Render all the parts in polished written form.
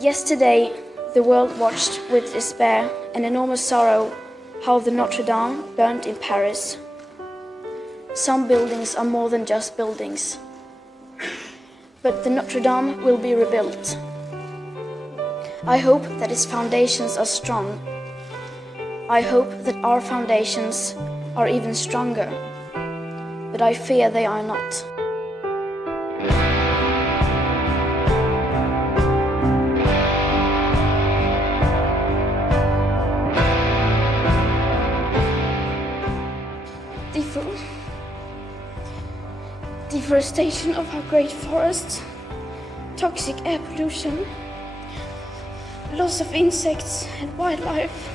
Yesterday, the world watched with despair and enormous sorrow how the Notre Dame burned in Paris. Some buildings are more than just buildings, but the Notre Dame will be rebuilt. I hope that its foundations are strong. I hope that our foundations are even stronger, but I fear they are not. Deforestation of our great forests, toxic air pollution, loss of insects and wildlife,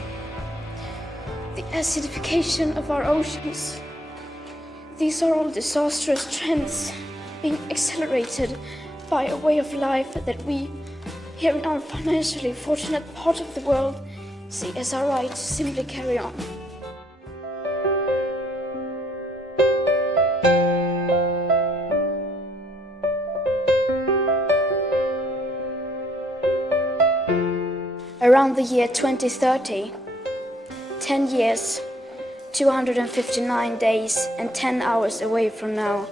the acidification of our oceans. These are all disastrous trends being accelerated by a way of life that we, here in our financially fortunate part of the world, see as our right to simply carry on. Around the year 2030, 10 years, 259 days and 10 hours away from now,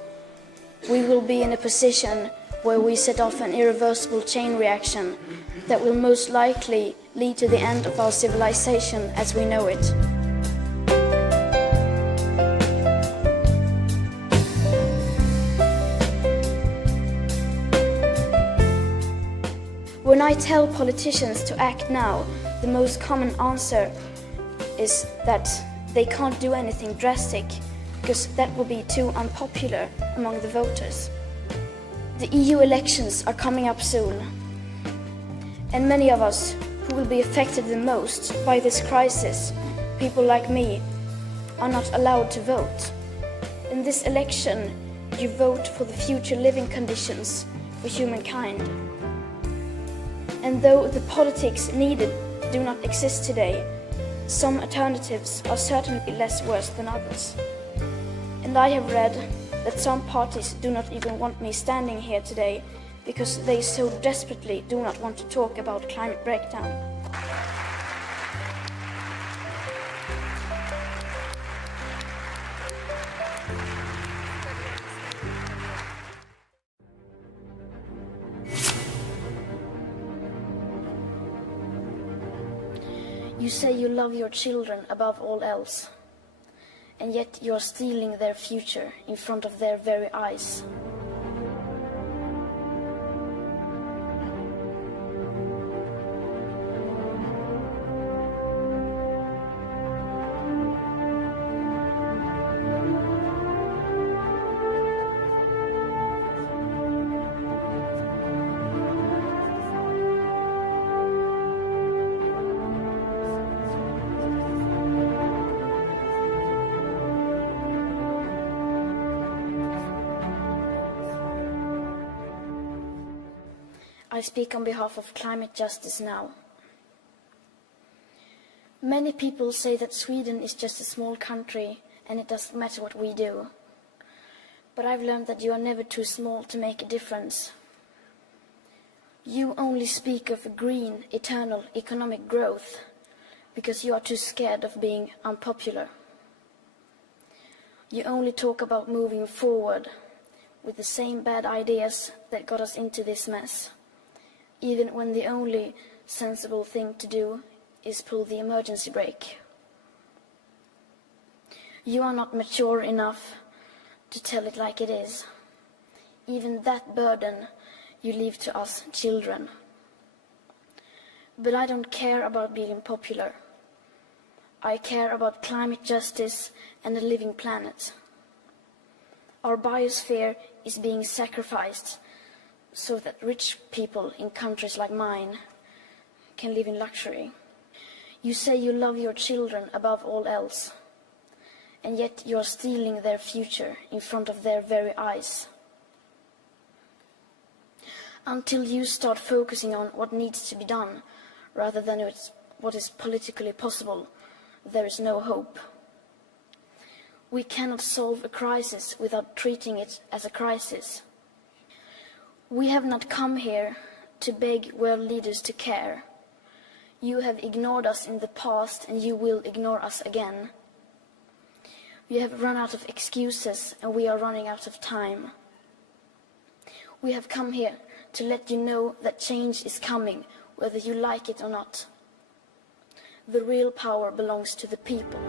we will be in a position where we set off an irreversible chain reaction that will most likely lead to the end of our civilization as we know it. When I tell politicians to act now, the most common answer is that they can't do anything drastic because that will be too unpopular among the voters. The EU elections are coming up soon, and many of us who will be affected the most by this crisis, people like me, are not allowed to vote. In this election, you vote for the future living conditions for humankind. And though the politics needed do not exist today, some alternatives are certainly less worse than others. And I have read that some parties do not even want me standing here today because they so desperately do not want to talk about climate breakdown. You say you love your children above all else, and yet you are stealing their future in front of their very eyes. I speak on behalf of climate justice now. Many people say that Sweden is just a small country and it doesn't matter what we do. But I've learned that you are never too small to make a difference. You only speak of green, eternal economic growth because you are too scared of being unpopular. You only talk about moving forward with the same bad ideas that got us into this mess, even when the only sensible thing to do is pull the emergency brake. You are not mature enough to tell it like it is. Even that burden you leave to us children. But I don't care about being popular. I care about climate justice and a living planet. Our biosphere is being sacrificed so that rich people in countries like mine can live in luxury. You say you love your children above all else, and yet you are stealing their future in front of their very eyes. Until you start focusing on what needs to be done rather than what is politically possible, there is no hope. We cannot solve a crisis without treating it as a crisis. We have not come here to beg world leaders to care. You have ignored us in the past and you will ignore us again. We have run out of excuses and we are running out of time. We have come here to let you know that change is coming, whether you like it or not. The real power belongs to the people.